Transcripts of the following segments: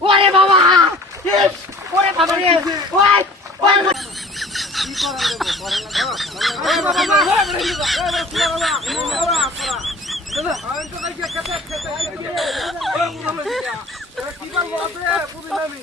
ওরে বাবা ইস ওরে বাবা রে ওই ওই কি করেন দেবো করেন না ওই বাবা দাদা আমি তো কালকে খেতে ওই মুরলে দিয়া কি করব আপনি বুঝি না আমি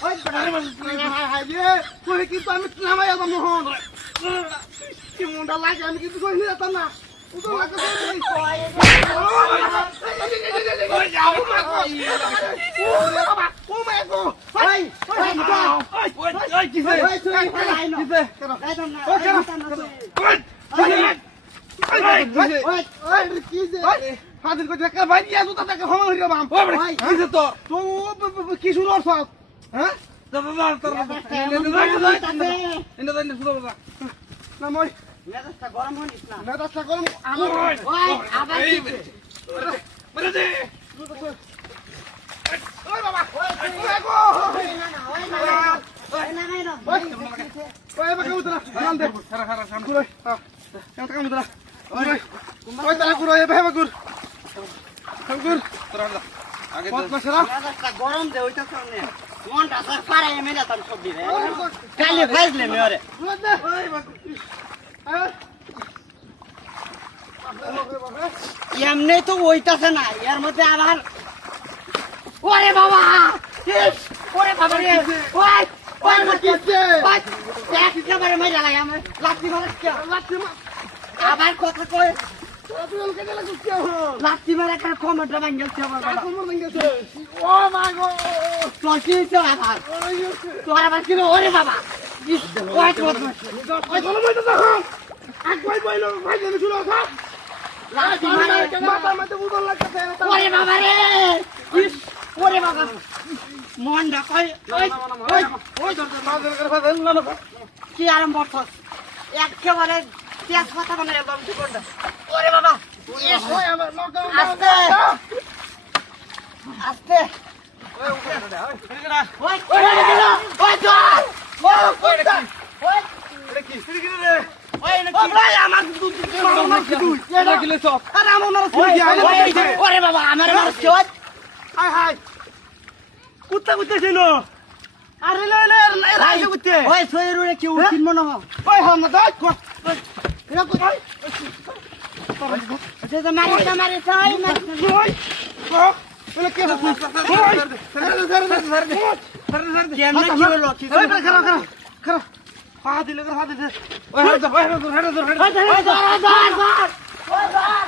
ওই খাই দেখি কত কিন্তু আমি নামাই যাবো মোহন কি মনটা লাগে আমি কিন্তু কই নিয়ে যেতাম না উদর লাগে কি শুরু হ্যাঁ মেজাজটা গরম হইস না মেজাজটা গরম আমার ওই আবার মেরে দে ওই বাবা ওই গো ওই না না ওই না না ওই না না ওই বাবা উতরা নাম দে খারা খারা শান্ত রে কেমন কাম উতরা ওই তালা গুরো এ ভাই গুর গুর তোরা আগে কত মাসরা মেজাজটা গরম দে ওইটা করনে মনটা সর পারে মেরে তাম সবজি রে কালে ফাইজলে মেরে ওই বাবা এমনি তো ওইটাছে না এর মধ্যে আবার ওরে বাবা ইস ওরে বাবা রে ওই ওই কিছে ওই একেবারে মেরে লাগে আমার লাঠি মারে লাঠি মা আবার কথা কই তুই ওকে গেলা কুছে লাঠি মারে একটা কমেন্টটা ভাঙছে আমার বাবা কোমর ভেঙেছে ও মা গো তোর কি হইছে আবার তোর আবার কি ওরে বাবা ইস ওই তো ওই কোন মইতে দেখো এক ভাই বইলো ভাই জানি শুনো সব লাঠি মারে মাথা মাথা উদর লাগছে ওরে বাবা রে ইস ওরে বাবা মনটা কই ওই ওই ওই ধর মাঝে করে ফেল না কি আরম্ভ করছস একেবারে তেজ কথা মানে একদম ঠিক করদা ওরে বাবা ইস ওই আমার লোক আস্তে আস্তে ওই উঠে দে ওই ওই গেল ওই ধর ওই ওই এটা কি সিরি রে ওই নাকি ভাই আমার দুধ এটা কি লেছ আরে আমার না ওরে বাবা আমার মারছে ওই হাই হাই কুত্তা কুত্তা ছিল আরে লে লে রাইজে কুত্তে ওই সইরুরে কি উঠিন মনে হয় ওই হাম না দাই কো এটা কই এটা মারি তাই মারি ওই কো বলে কে আছে ওই কেমনে কি হলো কি ওই খারাপ খারাপ খারাপ হা দিলে হা দিলে ওই হাত ওই হাত ধর ধর ধর ওই ধর